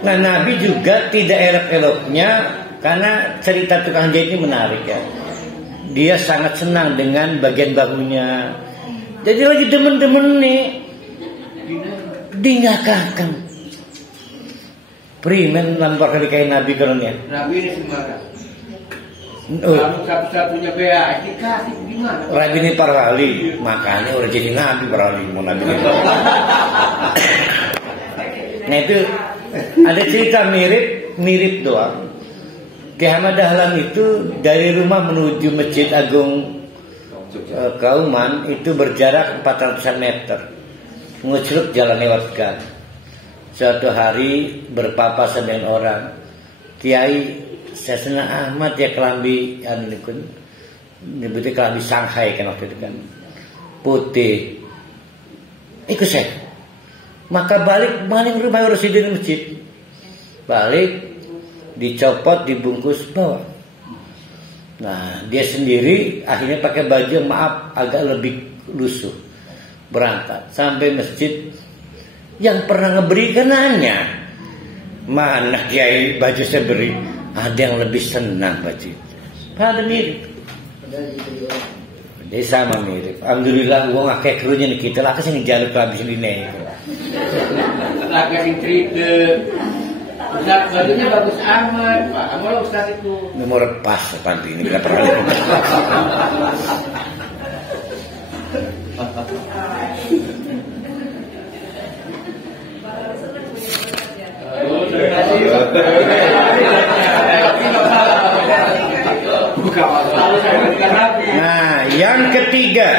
Nah Nabi juga tidak elok-eloknya karena cerita tukang jahit ini menarik ya. Dia sangat senang dengan bagian bahunya. Jadi lagi demen-demen nih dinyakakan. Primen lampar kali kayak Nabi karunia. Nabi ini sembarang. Kamu satu-satunya bea dikasih gimana? Rabi ini para wali, makanya udah jadi nabi para wali mau nabi. Nah itu ada cerita mirip doang. Ki Ahmad Dahlan itu dari rumah menuju Masjid Agung Kauman itu berjarak 400 meter. Ngucruk jalan lewat gang. Suatu hari berpapasan dengan orang. Kiai Sesena Ahmad ya kelambi nyebutnya kelambi Shanghai kan waktu itu kan putih ikut saya maka balik maling rumah Rasidin masjid balik dicopot dibungkus bawa. Nah dia sendiri akhirnya pakai baju maaf agak lebih lusuh berangkat sampai masjid yang pernah ngeberikan nanya mana kiai baju saya beri. Ada yang lebih senang baju. Ada mirip. Jadi sama mirip. Alhamdulillah uang akeh krunya nih kita lah kesini jalur habis ini. Lah kasih cerita. Ustaz bajunya bagus amat, Pak. Amal Ustaz itu. Nomor pas nanti ini kita pernah. Nah, yang ketiga,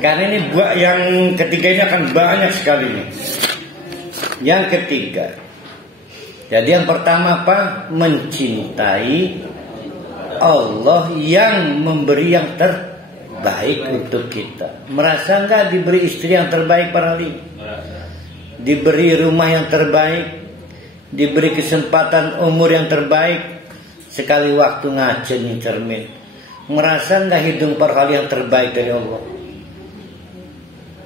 karena ini yang ketiga ini akan banyak sekali nih. Yang ketiga, jadi yang pertama apa? Mencintai Allah yang memberi yang terbaik untuk kita. Merasa nggak diberi istri yang terbaik para li? Diberi rumah yang terbaik, diberi kesempatan umur yang terbaik. Sekali waktu ngaca nih cermin, merasa nggak hidung per kali yang terbaik dari Allah.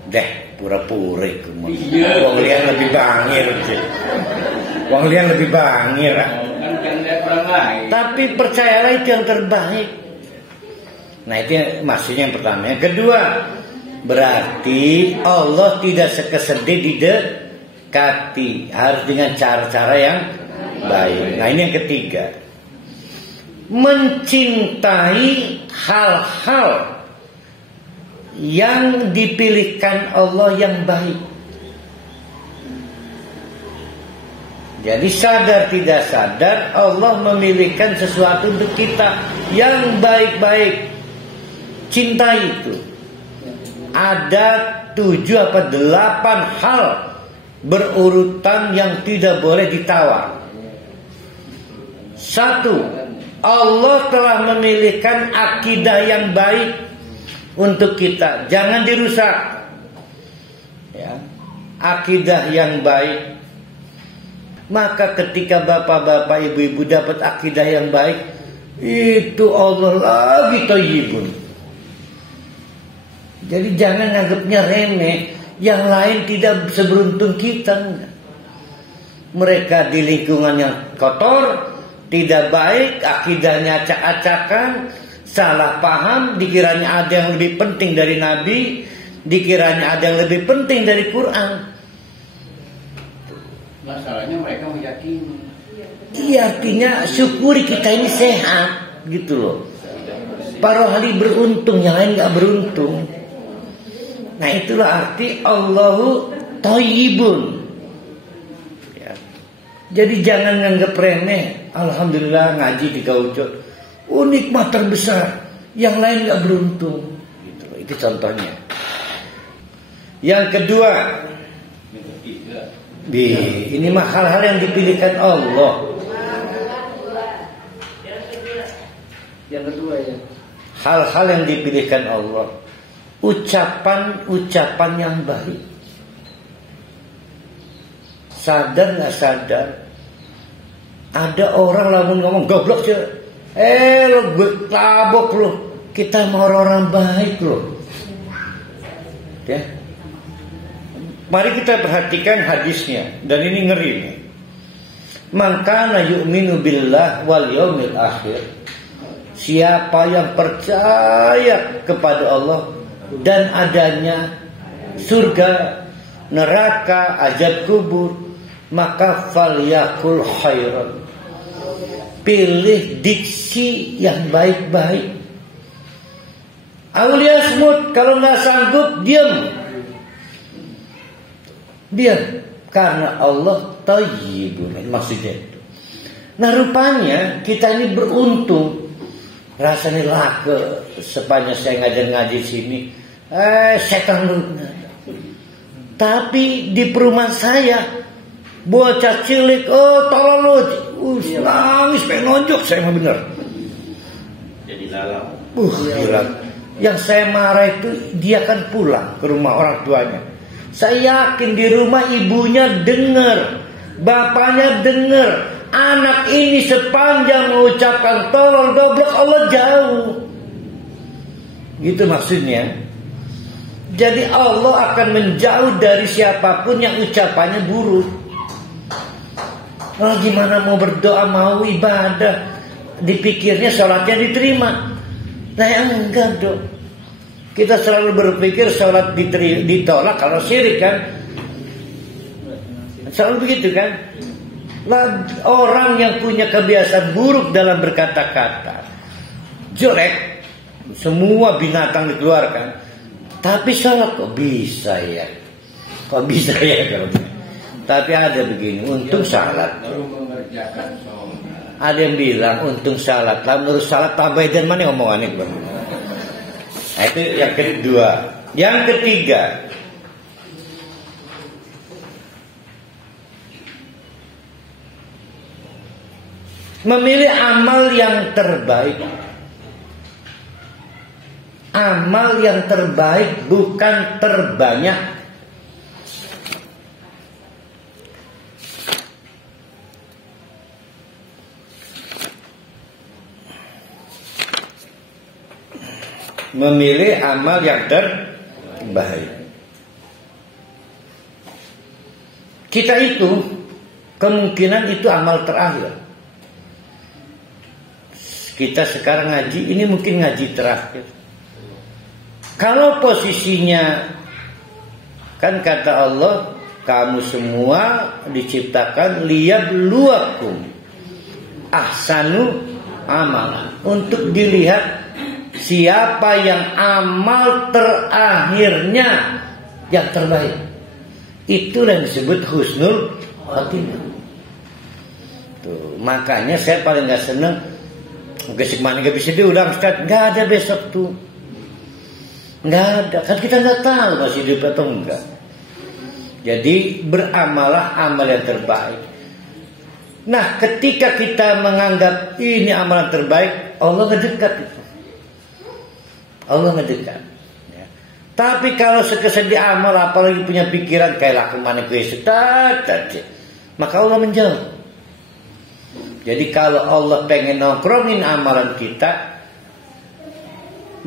Deh pura-pura kemudian. Wong lian lebih bangir, wong lian lebih bangir. Tapi percayalah itu yang terbaik. Nah itu maksudnya yang pertama. Yang kedua, berarti Allah tidak sekesedih didekati, harus dengan cara-cara yang baik. Nah ini yang ketiga. Mencintai hal-hal yang dipilihkan Allah yang baik. Jadi sadar tidak sadar Allah memilihkan sesuatu untuk kita yang baik-baik. Cintai itu. Ada 7 apa 8 hal berurutan yang tidak boleh ditawar. 1. Allah telah memilihkan akidah yang baik untuk kita. Jangan dirusak. Ya. Akidah yang baik. Maka ketika bapak-bapak, ibu-ibu dapat akidah yang baik, itu Allah lagi thayyibun. Jadi jangan nganggapnya remeh. Yang lain tidak seberuntung kita. Mereka di lingkungan yang kotor, tidak baik, akidahnya acak-acakan, salah paham, dikiranya ada yang lebih penting dari Nabi, dikiranya ada yang lebih penting dari Quran. Masalahnya mereka meyakini. Iya, artinya syukuri kita ini sehat, gitu loh. Para ahli beruntung, yang lain nggak beruntung. Nah itulah arti Allahu thayyibun. Jadi jangan nganggap remeh. Alhamdulillah ngaji di Gaujo. Nikmat terbesar. Yang lain gak beruntung. Gitu. Itu contohnya. Yang kedua. Ini mah hal-hal yang dipilihkan Allah. Yang kedua ya. Hal-hal yang dipilihkan Allah. Ucapan-ucapan yang baik. Sadar gak sadar, ada orang lamun ngomong goblok sih, lo gue tabok lo, kita mau orang-orang baik lo. Ya, mari kita perhatikan hadisnya dan ini ngeri nih. Man kana yu'minu billah wal yaumil akhir. Siapa yang percaya kepada Allah dan adanya surga, neraka, azab kubur, maka falyakul khairan. Pilih diksi yang baik-baik. Aulia smut, kalau nggak sanggup diam. Karena Allah thayyibun, maksudnya itu. Nah rupanya kita ini beruntung. Rasanya laka sepanjang saya ngaji sini. Setan lu. Tapi di perumahan saya bocah cilik, tolong lu, nangis pengen nonjok saya mah bener. Jadi lalang. Gila. Yang saya marah itu dia kan pulang ke rumah orang tuanya. Saya yakin di rumah ibunya dengar, bapaknya dengar. Anak ini sepanjang mengucapkan tolong goblok Allah jauh. Gitu maksudnya. Jadi Allah akan menjauh dari siapapun yang ucapannya buruk. Gimana mau berdoa, mau ibadah, dipikirnya sholatnya diterima. Nah enggak dong. Kita selalu berpikir sholat ditolak kalau syirik kan. Selalu begitu kan. Orang yang punya kebiasaan buruk dalam berkata-kata, jelek, semua binatang dikeluarkan. Tapi sholat kok bisa ya. Kok bisa ya kalau begini. Tapi ada begini, untung sholat. Ada yang bilang untung salat. Lah menurut salat tambah dan mana omongannya bang? Nah, itu yang kedua. Yang ketiga, memilih amal yang terbaik. Amal yang terbaik bukan terbanyak. Memilih amal yang terbaik. Kita itu kemungkinan itu amal terakhir. Kita sekarang ngaji, ini mungkin ngaji terakhir. Kalau posisinya, kan kata Allah, kamu semua diciptakan liyabluwakum ahsanu amalan, untuk dilihat siapa yang amal terakhirnya yang terbaik. Itulah yang disebut husnul khotimah. Tuh, makanya saya paling gak seneng gesek mana gak bisa diulang Ustaz. Gak ada besok tuh. Gak ada. Kan kita gak tahu masih hidup atau enggak. Jadi beramalah amal yang terbaik. Nah ketika kita menganggap ini amalan terbaik, Allah ngedekat itu. Allah ngedekat ya. Tapi kalau sekesan di amal, apalagi punya pikiran kayak laku mana kue setat, maka Allah menjauh. Jadi kalau Allah pengen nongkrongin amalan kita,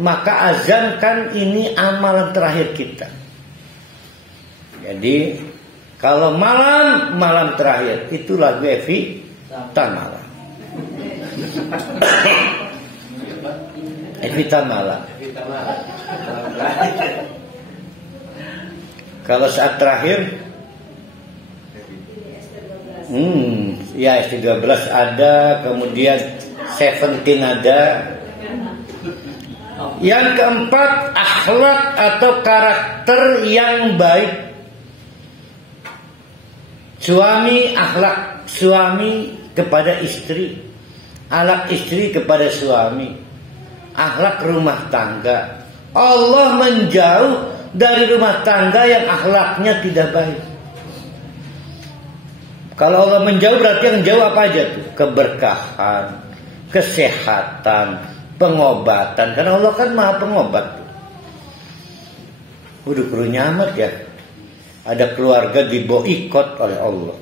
maka azamkan ini amalan terakhir kita. Jadi kalau malam terakhir itu lagu Evi Tamala. Evi Tamala. Kalau saat terakhir ya ST12 ada, kemudian 17 ada. Yang keempat, akhlak atau karakter yang baik. Suami, akhlak suami kepada istri, akhlak istri kepada suami, akhlak rumah tangga. Allah menjauh dari rumah tangga yang akhlaknya tidak baik. Kalau Allah menjauh berarti yang jauh apa aja tuh? Keberkahan, kesehatan, pengobatan. Karena Allah kan maha pengobat. Udah kerunya amat ya. Ada keluarga diboikot oleh Allah.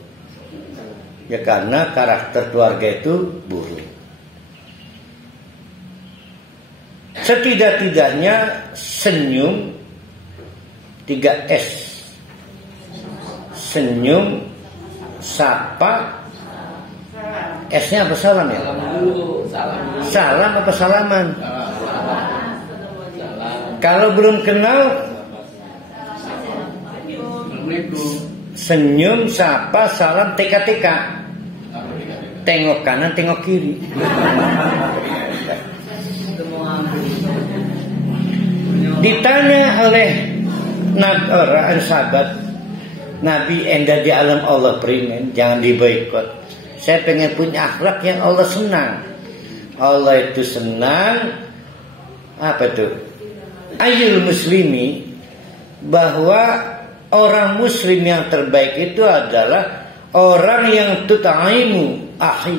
Ya karena karakter keluarga itu buruk. Setidak-tidaknya senyum 3S. Senyum, sapa, S-nya apa salam ya? Salam apa salaman? Kalau belum kenal, senyum, sapa, salam, TK-TK. tengok kanan, tengok kiri. Ditanya oleh orang sahabat, Nabi enda di alam Allah primen, jangan diboikot. Saya pengen punya akhlak yang Allah senang. Allah itu senang apa tuh? Ayul muslimi, bahwa orang muslim yang terbaik itu adalah orang yang tutaimu akhi,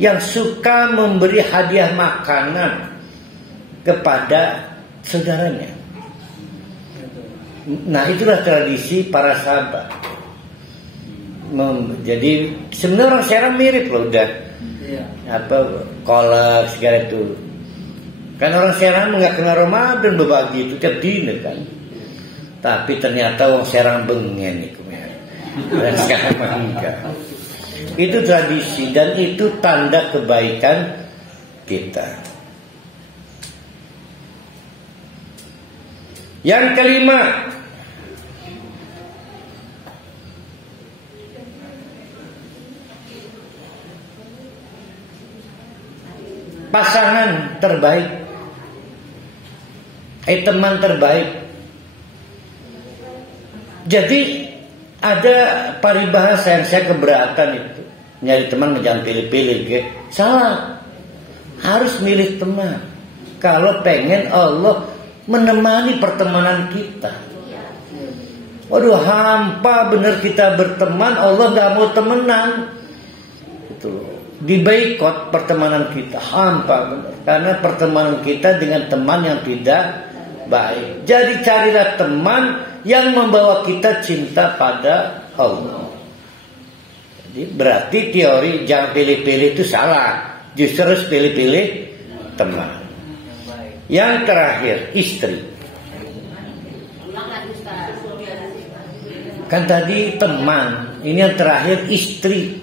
yang suka memberi hadiah makanan kepada saudaranya. Nah, itulah tradisi para sahabat. Jadi sebenarnya orang Serang mirip loh, udah apa kolak segala itu. Kan orang Serang nggak kenal Ramadan berbagi itu tiap dina kan. Tapi ternyata orang Serang bengen itu ya. Dan sekarang enggak. Itu tradisi dan itu tanda kebaikan kita. Yang kelima, pasangan terbaik, teman terbaik. Jadi ada paribahasa yang saya keberatan itu, nyari teman jangan pilih-pilih, salah. Harus milih teman. Kalau pengen Allah menemani pertemanan kita. Waduh, hampa bener kita berteman, Allah gak mau temenan. Itu loh. Diboikot pertemanan kita, hampa bener. Karena pertemanan kita dengan teman yang tidak baik. Jadi carilah teman yang membawa kita cinta pada Allah. Jadi berarti teori jangan pilih-pilih itu salah. Justru harus pilih-pilih teman. Yang terakhir, istri. Kan tadi teman, ini yang terakhir istri.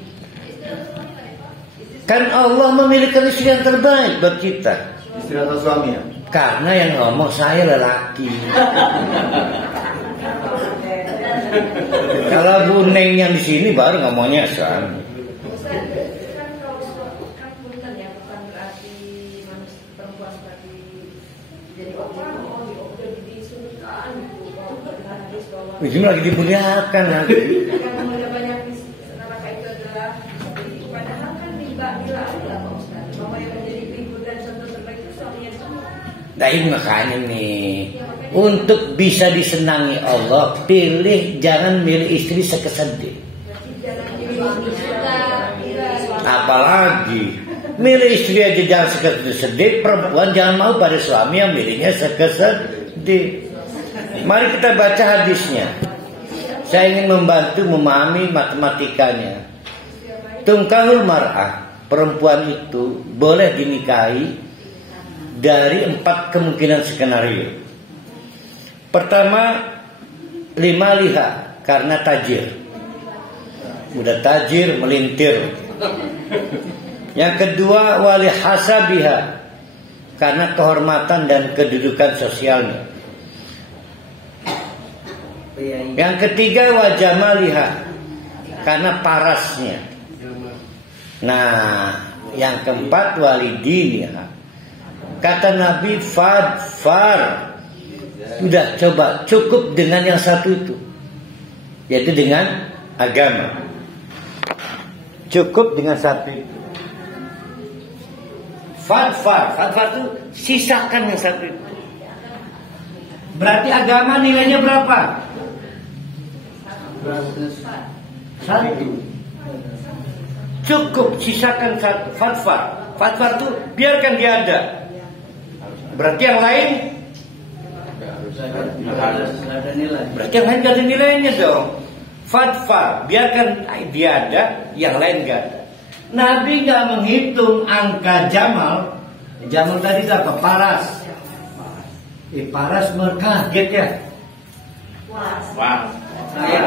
Kan Allah memilihkan istri yang terbaik buat kita. Istri atau suami ya? Karena yang ngomong saya lelaki. Kalau Bu Neng yang di sini baru ngomongnya suami. Ini lagi dimuliakan lagi. Nah ini makanya nih, untuk bisa disenangi Allah, pilih, jangan milih istri sekesedih. Apalagi milih istri aja jangan sekesedih, perempuan jangan mau pada suami yang milihnya sekesedih. Mari kita baca hadisnya. Saya ingin membantu memahami matematikanya. Tungkahul mar'ah, perempuan itu boleh dinikahi dari 4 kemungkinan skenario. Pertama, 5 liha, karena tajir. Udah tajir melintir. Yang kedua, wali hasabiha, karena kehormatan dan kedudukan sosialnya. Yang ketiga, wajamaliha, karena parasnya. Nah, yang keempat, walidiniha. Kata Nabi, fadfar. Sudah, coba cukup dengan yang satu itu, yaitu dengan agama. Cukup dengan satu itu. Fadfar itu sisakan yang satu itu. Berarti agama nilainya berapa? 1. Cukup sisakan 1. Fadfar itu biarkan dia ada. Berarti yang lain ada nilai. Berarti yang lain gak ada nilainya dong. Fadfar, biarkan dia ada, yang lain gak ada. Nabi gak menghitung angka jamal. Jamal tadi itu apa? Paras. Paras kaget ya.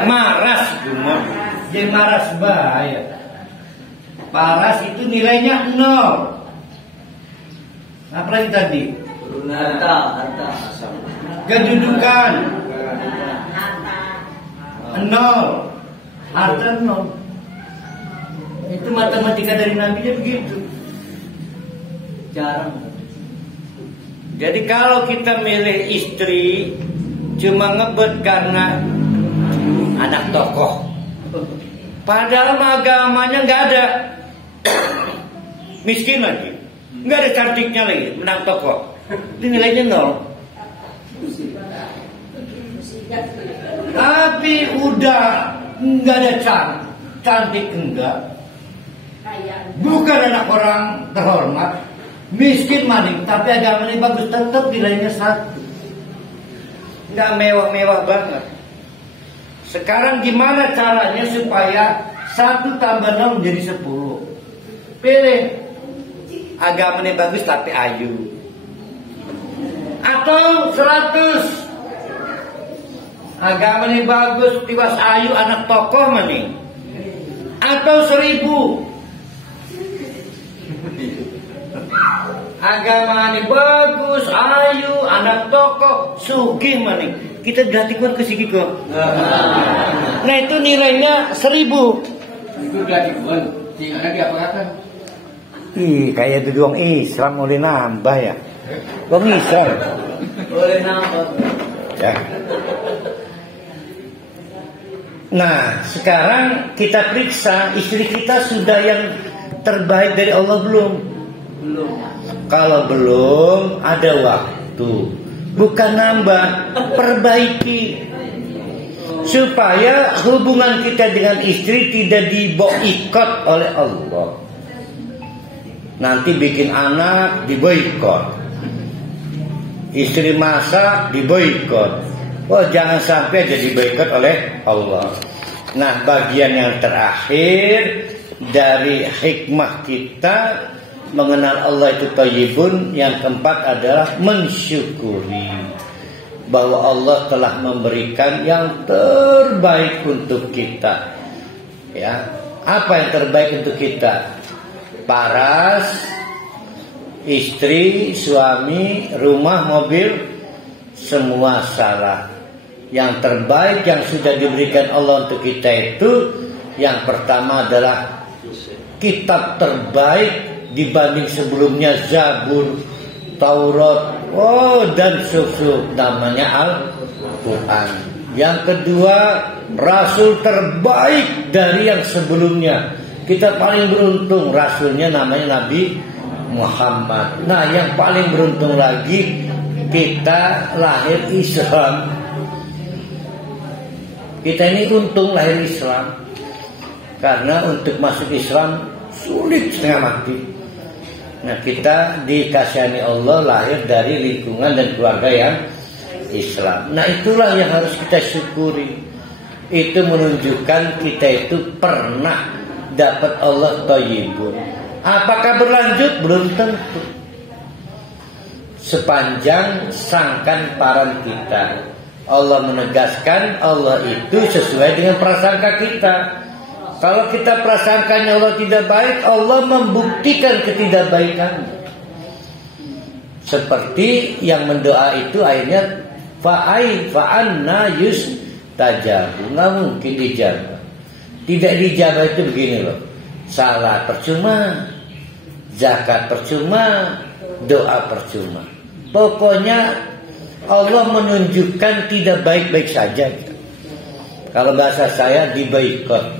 Maras, jadi maras bahaya. Paras itu nilainya 0. Apa lagi tadi? Harta. Kedudukan 0. Harta 0. Itu matematika dari Nabi-nya begitu. Jarang. Jadi kalau kita milih istri cuma ngebet karena anak tokoh, padahal agamanya nggak ada, miskin lagi, nggak ada cantiknya lagi, menang tokoh, itu nilainya 0. Tapi udah nggak ada cantik enggak, bukan anak orang terhormat, miskin maning, tapi agamanya bagus, tetap nilainya 1. Nggak mewah-mewah banget. Sekarang gimana caranya supaya 1 tambah 0 menjadi 10? Pilih agamanya bagus tapi ayu, atau 100 agamanya bagus tiwas ayu anak tokoh maning, atau 1000 agamanya bagus ayu anak tokoh sugih maning, kita dilatihkan ke sigi kok. Nah itu nilainya 1000. Itu dilatihkan sehingga dia apa kata? Ih kayak itu doang Islam boleh nambah ya. Doang Islam Boleh nambah. ya. Nah sekarang kita periksa istri kita sudah yang terbaik dari Allah belum? Belum. Kalau belum ada waktu, bukan nambah, perbaiki supaya hubungan kita dengan istri tidak diboikot oleh Allah. Nanti bikin anak diboikot, istri masak diboikot. Oh jangan sampai jadi boikot oleh Allah. Nah bagian yang terakhir dari hikmah kita mengenal Allah itu thayyibun, yang keempat adalah mensyukuri bahwa Allah telah memberikan yang terbaik untuk kita. Ya, apa yang terbaik untuk kita? Paras, istri, suami, rumah, mobil, semua salah. Yang terbaik yang sudah diberikan Allah untuk kita itu yang pertama adalah kitab terbaik dibanding sebelumnya, Zabur, Taurat, dan susu, namanya Al-Quran. Yang kedua, Rasul terbaik dari yang sebelumnya. Kita paling beruntung, Rasulnya namanya Nabi Muhammad. Nah yang paling beruntung lagi, kita lahir Islam. Kita ini untung lahir Islam, karena untuk masuk Islam sulit setengah mati. Nah kita dikasihani Allah lahir dari lingkungan dan keluarga yang Islam. Nah itulah yang harus kita syukuri. Itu menunjukkan kita itu pernah dapat Allah thayyibun. Apakah berlanjut? Belum tentu. Sepanjang sangkan paran kita, Allah menegaskan Allah itu sesuai dengan prasangka kita. Kalau kita prasangkanya Allah tidak baik, Allah membuktikan ketidakbaikannya. Seperti yang mendoa itu akhirnya fa'anna yustajabu, nggak mungkin dijabah. Tidak dijabah itu begini loh, salat percuma, zakat percuma, doa percuma. Pokoknya Allah menunjukkan tidak baik-baik saja. Kalau bahasa saya diboikot.